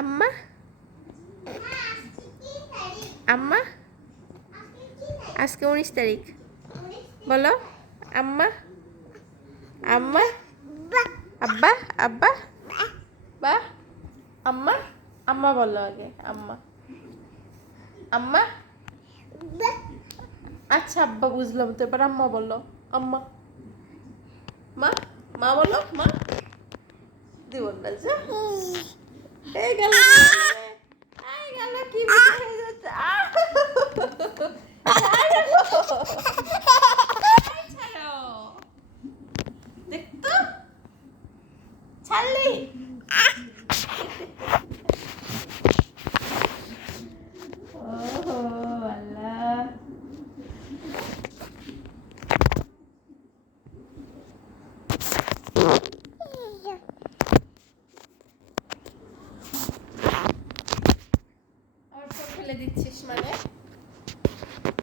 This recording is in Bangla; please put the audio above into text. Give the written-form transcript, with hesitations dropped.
আম্মা আম্মা আজকে 19 তারিখ বলো আম্মা আম্মা আব্বা আব্বা বা আম্মা আম্মা বলো আগে আম্মা আম্মা আচ্ছা আব্বা বুঝলাম তো এবার আম্মা বলো আম্মা মা মা বলো মা দি বলবে যে এই গেল এই গেল কি বিয়ে হয়ে যাচ্ছে দেখতো ছাড়লি ওহো আল্লাহ আর ফেলে দিচ্ছিস মানে